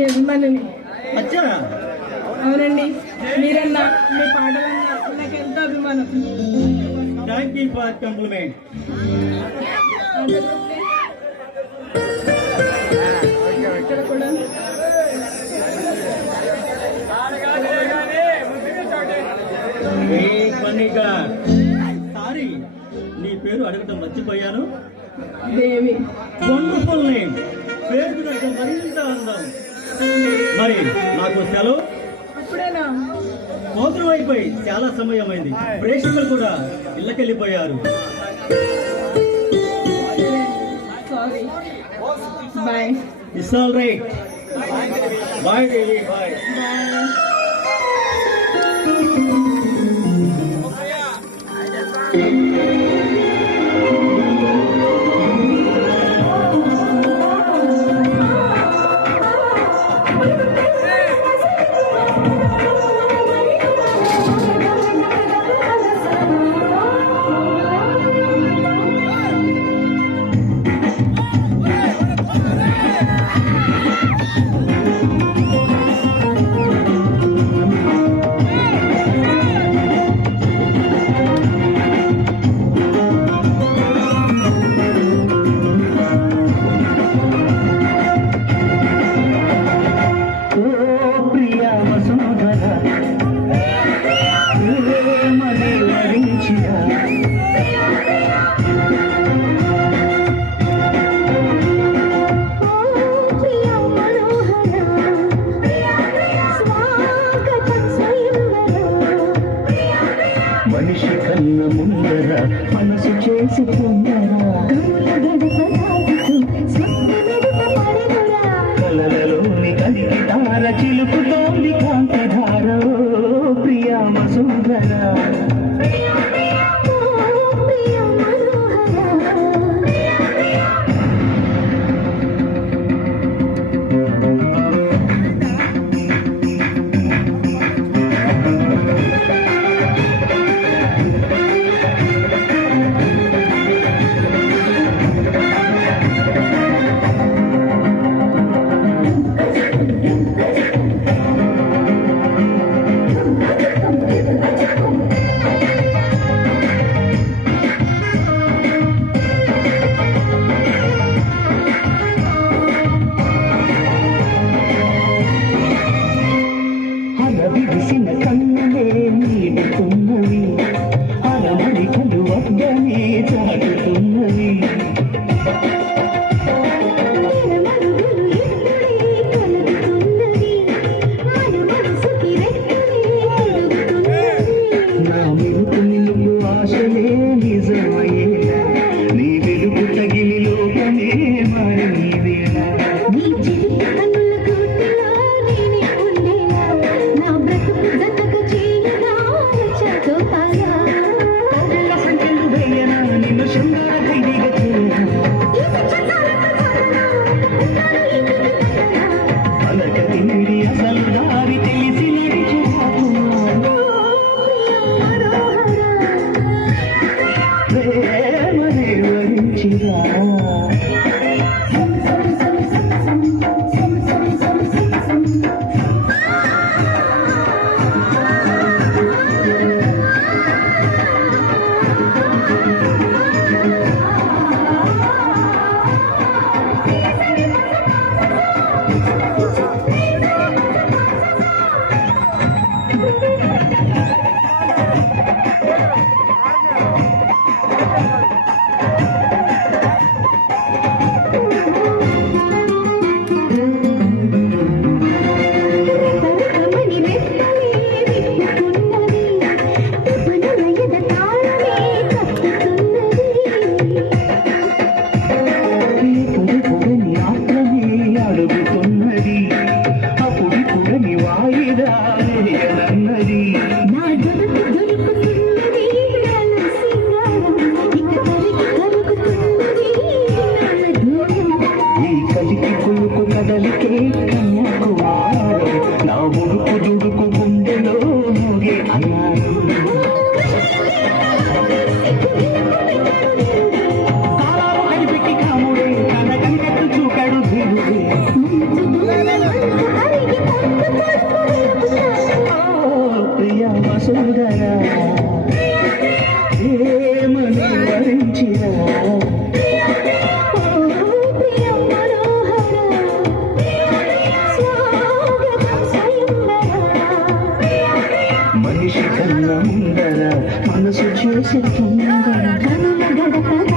మీ అభిమానిని అవునండి. మీరన్నా మీ పాటలన్నా నాకు ఎంతో అభిమానం. థ్యాంక్ యూ ఫర్ కాంప్లిమెంట్ ఇక్కడ కూడా ఏ పనిగా సారీ నీ పేరు అడగటం మర్చిపోయాను. దేవి. వండర్ఫుల్ నేమ్ పేరు దగ్గర మరింత అందం. నాకు సెలవు మోసరం అయిపోయి చాలా సమయమైంది. ప్రేక్షకులు కూడా ఇళ్ళకెళ్ళిపోయారు. Sorry bye it's all right bye Devi bye bye ఓ ನೀನು మనిషి మనసు చూసి తొందర